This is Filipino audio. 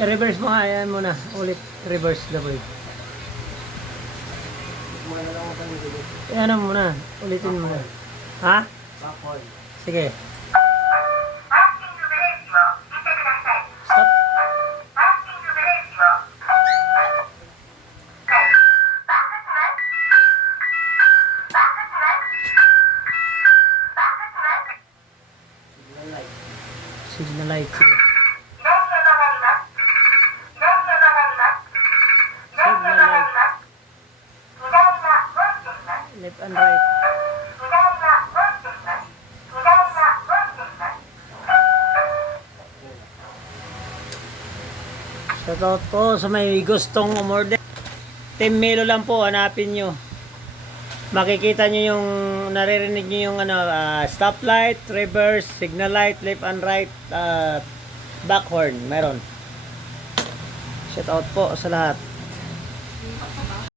I-reverse mo nga, ayan muna. Ulit, reverse the boy. Ayan muna, ulitin mo na. Ha? Backward. Sige. Stop. Signal light. Signal light, sige. Signal light. Left and right. Shoutout po sa may gustong umorder. Team Melo lang po, hanapin nyo. Makikita nyo yung, naririnig nyo yung stoplight, reverse, signal light, left and right, back horn, meron. Shoutout po sa lahat.